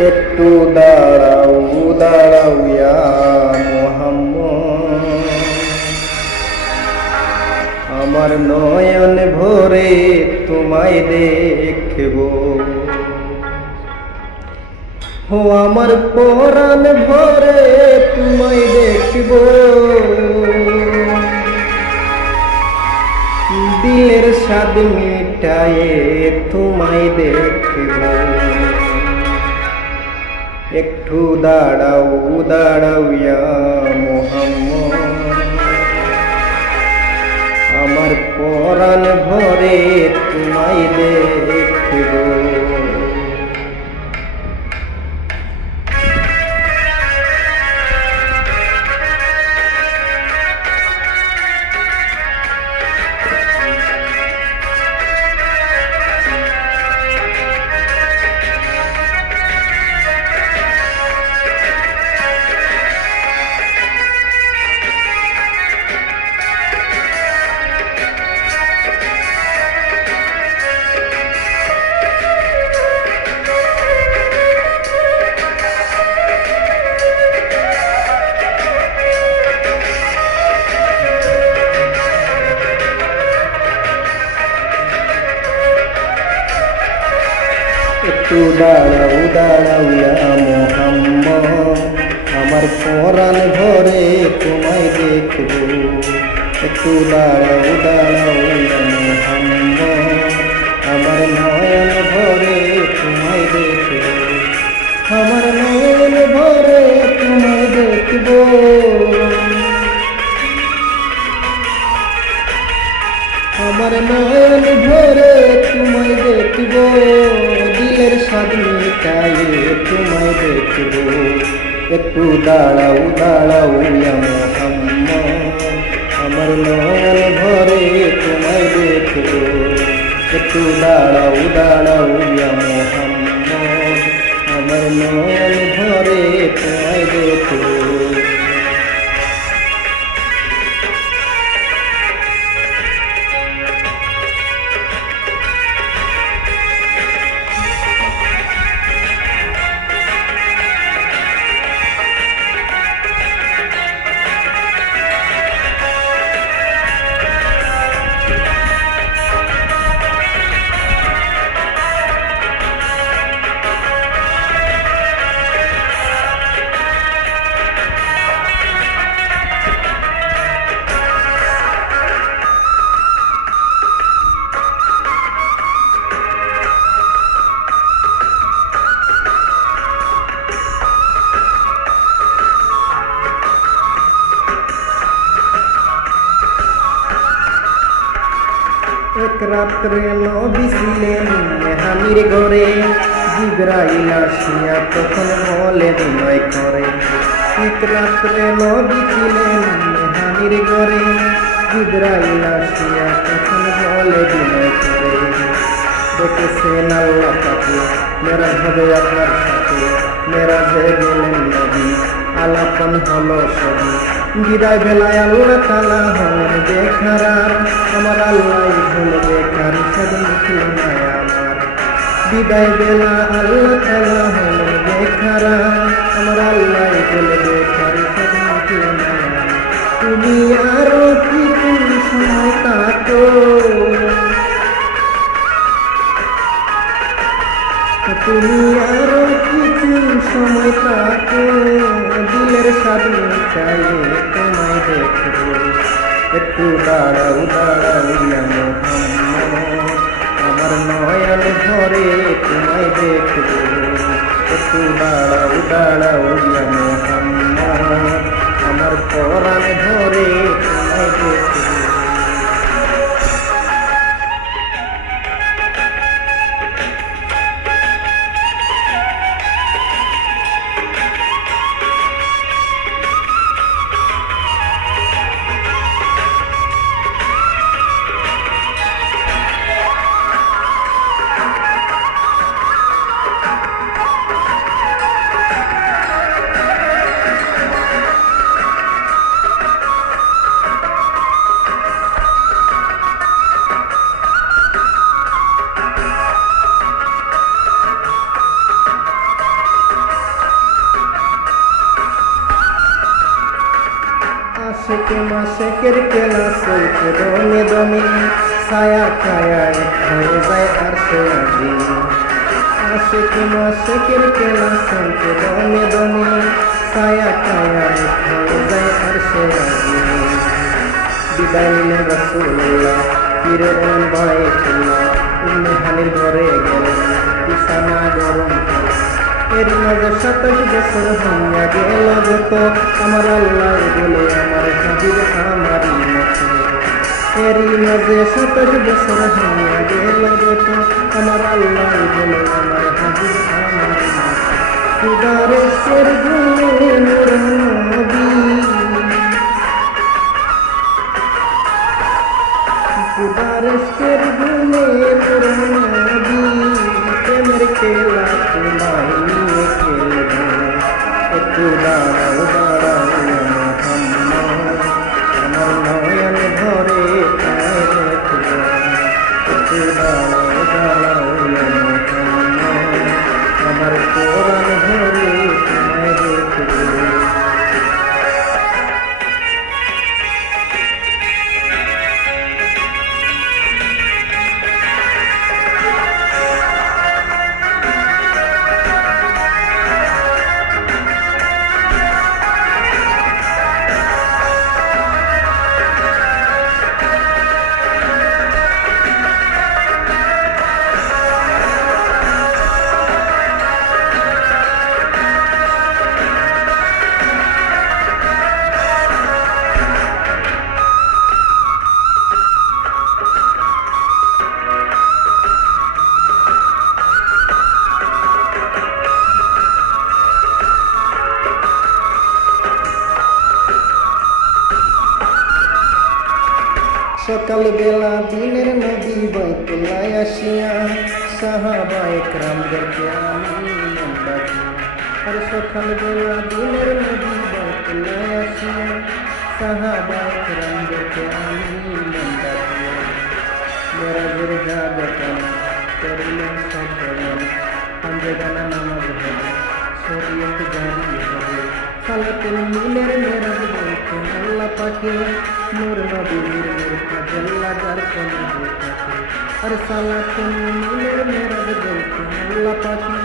একটু দাঁড়াও দাঁড়াও ইয়া মোহাম্মদ, আমার নয়ন ভরে তোমায় দেখব। ও আমার পরাণ ভরে তোমায় দেখব, দিলের স্বাদ মিটায়ে তোমায় দেখব। একটু দাঁড়াও দাঁড়াও ইয়া মোহাম্মদ, আমার পরাণ ভরে তোমায় দেখব। একটু দাঁড়াও দাঁড়াও ইয়া মোহাম্মদ, আমার পরাণ ভরে তোমায় দেখব। একটু দাঁড়াও দাঁড়াও ইয়া মোহাম্মদ, আমার নয়ন ভরে তোমায় দেখব। আমার নয়ন ভরে তোমায় দেখব। আমার নয়ন ভরে তোমায় দেখব, দিলের স্বাদ মিটায়ে তোমায় দেখব। একটু দাঁড়াও দাঁড়াও ইয়া মোহাম্মদ, আমার নয়ন ভরে তোমায় দেখব। একটু দাঁড়াও দাঁড়াও ইয়া মোহাম্মদ, আমার নয়ন ভরে তোমায় দেখব। এক রাত্রে নবী ছিলেন মেহানির ঘরে, জিবরাইল আসিয়া তখন বলে বিনয় করে। এক রাত্রে নবী ছিলেন মেহানির ঘরে, জিবরাইল আসিয়া তখন বলে বিনয় করে। দেখেছেন আল্লাহ পাকে, মেরাজ হবে আপনার সাথে। মেরাজে গেলেন নবী, আলাপন হলো সবই। বিদায় বেলায় আল্লাহ তাআলা হলেন বেকার, আমার আল্লাহ হলো বেকার, সেদিন ছিল না আমার। বিদায় বেলা আল্লাহ তাআলা হলেন বেকার, আমার আল্লাহ হলো বেকার, সেদিন ছিল না আমার। তুমি আরো কিছু সময় কাটো, তুমি আরো কিছু সময় কাটো, দিলের স্বাদ মিটায়ে তোমায় দেখব। একটু দাঁড়াও দাঁড়াও ইয়া মোহাম্মদ, আমার নয়ন ভরে তোমায় দেখব। একটু দাঁড়াও দাঁড়াও ইয়া মোহাম্মদ, আমার পরাণ ভরে তোমায় দেখব। আশেকে মাশেকের খেলা চলছে দমে দমে ছায়া কায়া এক হয়ে যায় আর সে আজি আশেকে মাশেকের খেলা চলছে দমে দমে ছায়া কায়া এক হয়ে যায় আর সে আজি বিদায় নিলেন রাসূলুল্লাহ ফিরে এলেন বাইতুল্লাহ উম্মে হানির ঘরে গেলেন বিছানা গরম এরই মাঝে 27 বছর হইয়া গেল যত আমার আল্লাহ বলে আমার হাবিব আমারই মতো এরই মাঝে 27 বছর হইয়া গেল যত আমার আল্লাহ বলে আমার হাবিব আমারই মতো খুদারের গুণে নূর নবী খুদারের গুণে নূর নবী প্রেমের খেলা তোমায় নিয়ে খেলবো একটু দাঁড়াও দাঁড়াও মোহাম্মদ আমার নয়ন ভরে তোমায় দেখবো একটু দাঁড়াও দাঁড়াও মোহাম্মদ আমার কোরআন ভরে তোমায় দেখবো সকাল বেলা দিনের নবী বাইতুল্লাহ আসিয়া সাহাবায়ে কেরামদেরকে আমিন ডাকিয়া আর সকাল বেলা দিনের নবী বাইতুল্লাহ আসিয়া সাহাবায়ে কেরামদেরকে আমিন ডাকিয়া মেরাজের জাগতন করিলেন সব বলেন পাঞ্জেগানা নামাজ হবে শরীয়ত জারি হবে সালাতুল মিলের মেরাজ বলতেন আল্লাহ পাকে নূর নবীর নূর তাজাল্লা যার কোন থাকে আর সালাতুল মিলের মেরাজ বলতেন আল্লাহ পাকে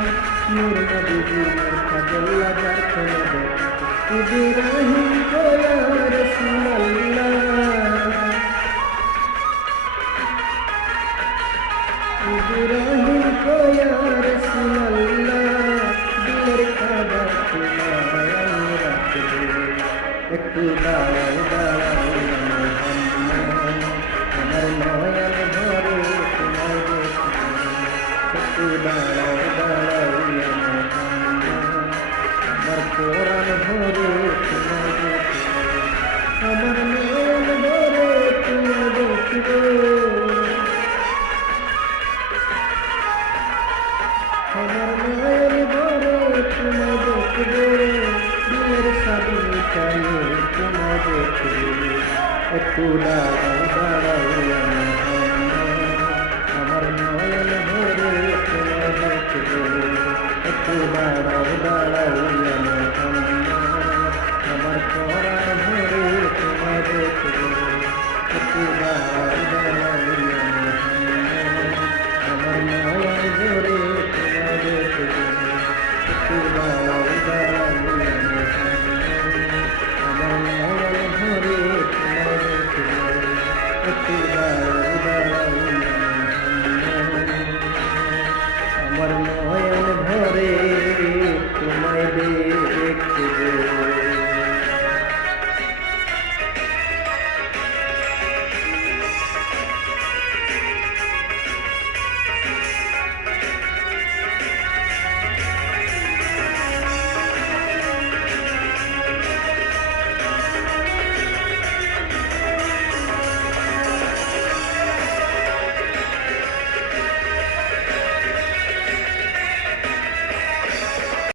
নূর নবীর নূর তাজাল্লা যার কোন থাকে ইব্রাহিম কো ইয়া রাসূলুল্লাহ ইব্রাহিম কো ইয়া রাসূলুল্লাহ দিলের কাবা তোমায় আমি রাখবো একটু দাঁড়াও দাঁড়াও মোহাম্মদ আমার নয়ন ভরে তোমায় দেখবো একটু দাঁড়াও দাঁড়াও মোহাম্মদ আমার কোরআন ভরে তোমায় দেখবো আমার নয়ন ভরে তোমায় দেখবো আমার নয়ন ভরে তোমায় দেখবো দিলের সাবিনী চাইয়ে তোমায় দেখবো একটু দাঁড়াও দাঁড়াও মোহাম্মদ আমার নয়ন ভরে তোমায় দেখবো একটু দাঁড়াও দাঁড়াও মোহাম্মদ আমার কোরআন ভরে তোমায় দেখবো একটু দাঁড়াও